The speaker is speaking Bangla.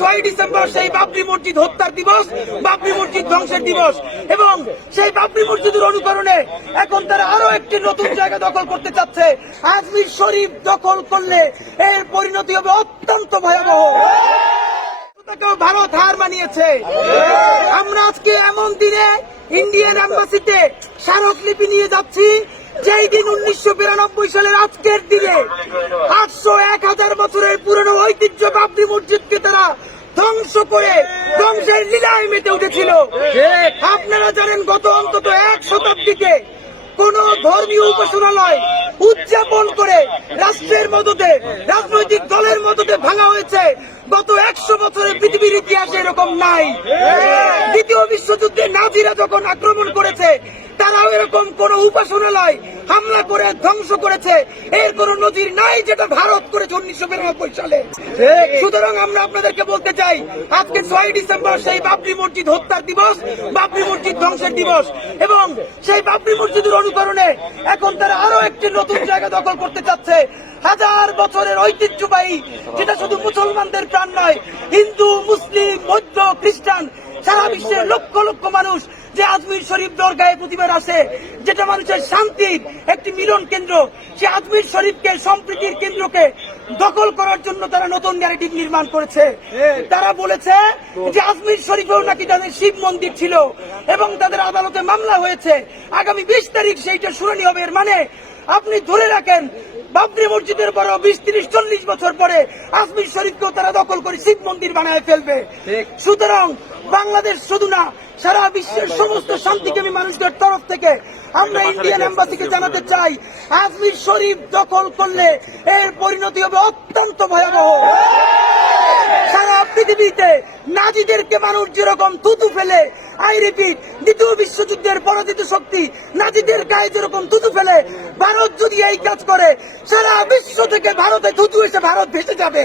ছয় ডিসেম্বর সেই বাবরি মসজিদ হত্যার দিবস, বাবরি মসজিদ ধ্বংসের দিবস। এবং সেই বাবরি মসজিদের অনুকরণে এখন তারা আরও একটি নতুন জায়গা দখল করতে চাচ্ছে। আজমির শরীফ দখল করলে এর পরিণতি হবে অত্যন্ত ভয়াবহ। ভারত হার মানিয়েছে। আমরা আজকে এমন দিনে ইন্ডিয়ান এম্বাসিতে স্মারকলিপি নিয়ে যাচ্ছি, যেই দিন উনিশশো বিরানব্বই সালের আজকের দিনে ধ্বংস করে ধ্বংসের লীলায় মেতে উঠেছিল। আপনারা জানেন গত অন্তত এক শতাব্দীতে কোন ধর্মীয় উপাসনালয় উদযাপন করে রাষ্ট্রের মদতে, রাজনৈতিক দলের মদতে ভাঙা হয়েছে। গত একশো বছরের পৃথিবীর ইতিহাসে এরকম নাই। দ্বিতীয় বিশ্বযুদ্ধে নাজিরা যখন আক্রমণ করেছে, তারাও এরকম কোন উপাসনালয় হামলা করে ধ্বংস করেছে। এর কোন নজির নাই যেটা ভারত করেছে উনিশশো বিরানব্বই সালে। সুতরাং আমরা আপনাদেরকে বলতে চাই আজকে ছয় ডিসেম্বর সেই বাবরি মসজিদ হত্যার দিবস বাবরি মসজিদ ধ্বংসের দিবস। এবং সেই বাবরি মসজিদের অনুকরণে এখন তারা আরও একটি নতুন জায়গা দখল করতে চাচ্ছে। হাজার বছরের ঐতিহ্যবাহী যেটা শুধু মুসলমানদের প্রাণ নয় হিন্দু মুসলিম বৌদ্ধ খ্রিস্টান সারা বিশ্বের লক্ষ লক্ষ মানুষ যে আজমির শরীফ দরগায় প্রতিবার আসে যেটা মানুষের শান্তির একটি মিলন কেন্দ্র, সে আজমির শরীফকে, সম্প্রীতির কেন্দ্রকে দখল করার জন্য তারা নতুন ন্যারেটিভ নির্মাণ করেছে। তারা বলেছে যে আজমির শরীফেও নাকি তাদের শিব মন্দির ছিল এবং তাদের আদালতে মামলা হয়েছে। আগামী বিশ তারিখ সেইটা শুনানি হবে। এর মানে আপনি ধরে রাখেন বাবরি মসজিদের বড় বিশ তিরিশ চল্লিশ বছর পরে আজমির শরীফকেও তারা দখল করে শিব মন্দির বানায় ফেলবে। সুতরাং বাংলাদেশ শুধু না সারা বিশ্বের সমস্ত শান্তিকামী মানুষদের তরফ থেকে আমরা ইন্ডিয়ান এম্বাসিকে জানাতে চাই আজমির শরীফ দখল করলে এর পরিণতি হবে অত্যন্ত ভয়াবহ। পৃথিবীতে নাজিদেরকে মানুষ যেরকম থুতু ফেলে, আই রিপিট, দ্বিতীয় বিশ্বযুদ্ধের পরাজিত শক্তি নাজিদের গায়ে যেরকম থুতু ফেলে, ভারত যদি এই কাজ করে, সারা বিশ্ব থেকে ভারতে থুতু এসে ভারত ভেসে যাবে।